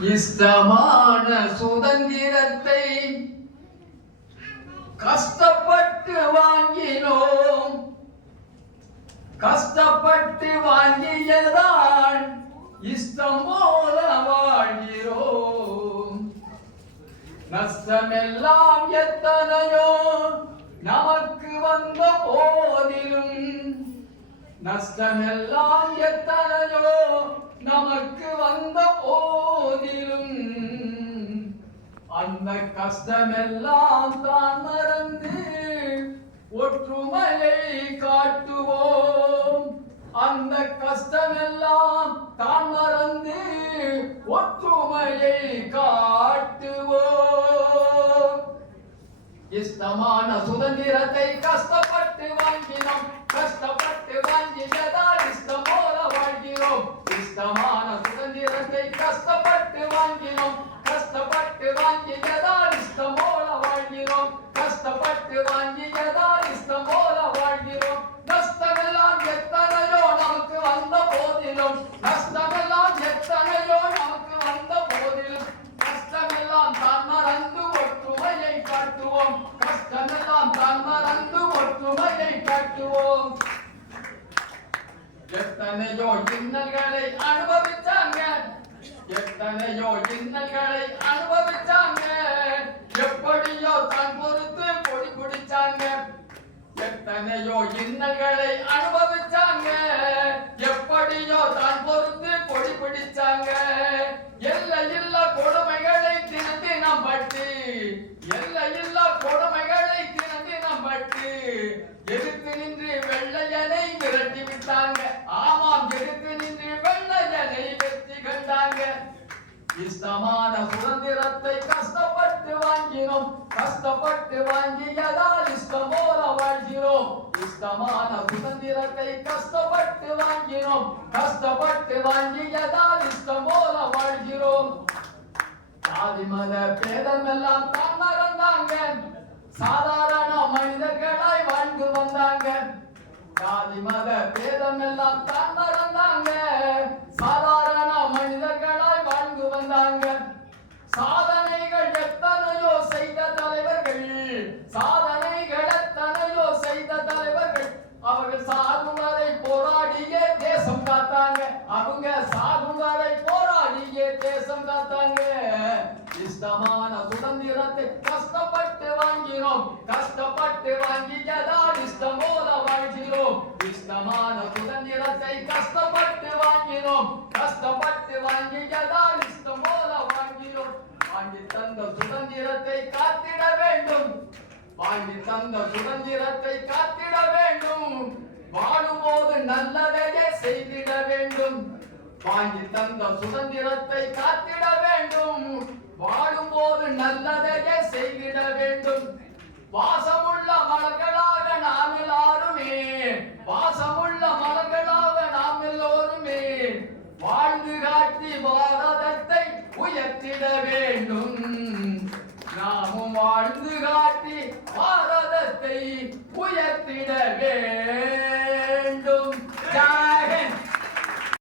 இஷ்டமான சுதந்திரத்தை கஷ்டப்பட்டு வாங்கினோம். கஷ்டப்பட்டு வாங்கியதான் இஷ்டம் போல வாழ்கிறோம். நஷ்டமெல்லாம் எத்தனையோ நமக்கு வந்த போதிலும் நஷ்டமெல்லாம் எத்தனையோ அந்த கஷ்டமெல்லாம் தான் மறந்து ஒற்றுமையை காட்டுவோம். அந்த கஷ்டமெல்லாம் தான் மறந்து ஒற்றுமையை காட்டுவோம். இஷ்டமான சுதந்திரத்தை கஷ்டப்பட்டு வாங்கினோம். கஷ்டப்பட்டு வாங்கியதால் இஷ்டம் போல வாழ்கிறோம். இஷ்டமான சுதந்திரத்தை கஷ்டப்பட்டு வாங்கினோம். கஷ்டப்பட்டு வாங்கியதால் இஷ்டம் போல வாழ்கிறோம். கஷ்டப்பட்டு வாங்கியதால் இஷ்டம் போல வாழ்கிறோம். நஷ்டமெல்லாம் எத்தனையோ நமக்கு வந்த போதிலும். நஷ்டமெல்லாம் எத்தனையோ நமக்கு வந்த போதிலும். கஷ்டமெல்லாம் தான் மறந்து ஒற்றுமையை காட்டுவோம். கஷ்டமெல்லாம் தான் மறந்து ஒற்றுமையை காட்டுவோம். எத்தனையோ இன்னல்களை அனுபவிச்சாங்க எத்தனையோ இன்னல்களை அனுபவிச்சாங்க. எப்படியோ தான் பொறுத்து கொடி பிடிச்சாங்க எத்தனையோ இன்னல்களை அனுபவி இஷ்டமான சுதந்திரத்தை கஷ்டப்பட்டு வாங்கினோம். கஷ்டப்பட்டு வாங்கியதால் இஷ்டம் போல வாழ்கிறோம். இஷ்டமான சுதந்திரத்தை கஷ்டப்பட்டு வாங்கினோம். கஷ்டப்பட்டு வாங்கியதால் இஷ்டம் போல வாழ்கிறோம். சாதி மத பேதம் எல்லாம் தான் மறந்தாங்க. சாதாரண மனிதர்களாய் வாழ்ந்து வந்தாங்க. சாதி மத பேதம் எல்லாம் தான் மறந்தாங்க சாதாரண மனிதர்களாய் வாழ்ந்து வந்தாங்க சாதனைகள் எத்தனையோ செய்த தலைவர்கள் சாதனைகள் எத்தனையோ செய்த தலைவர்கள் அவர்கள் சாகும் வரை போராடியே தேசம் காத்தாங்க அவங்க சாகும் வரை போராடியே தேசம் காத்தாங்க. இஷ்டமான சுதந்திரத்தை கஷ்டப்பட்டு வாங்கினோம். கஷ்டப்பட்டு வாங்கியதால் இஷ்டம் போல வாழ்கிறோம். இஷ்டமான சுதந்திரத்தை கஷ்டப்பட்டு வாங்கினோம். கஷ்டப்பட்டு வாங்கியதால் இஷ்டம் போல வாங்கினோம் வாங்கி தந்த சுதந்திரத்தை காத்திட வேண்டும். வாங்கி தந்த சுதந்திரத்தை காத்திட வாங்கி தந்த சுதந்திரத்தை காத்திட வேண்டும். வாழும்போது நல்லதையே செய்திட வேண்டும். வாசமுள்ள மலர்களாக நாம் எல்லாருமே வாசமுள்ள மலர்களாக நாம் எல்லோருமே வாழ்ந்து காட்டி பாரதத்தை உயர்த்திட வேண்டும். நாமும் வாழ்ந்து காட்டி பாரதத்தை உயர்த்திட வேண்டும்.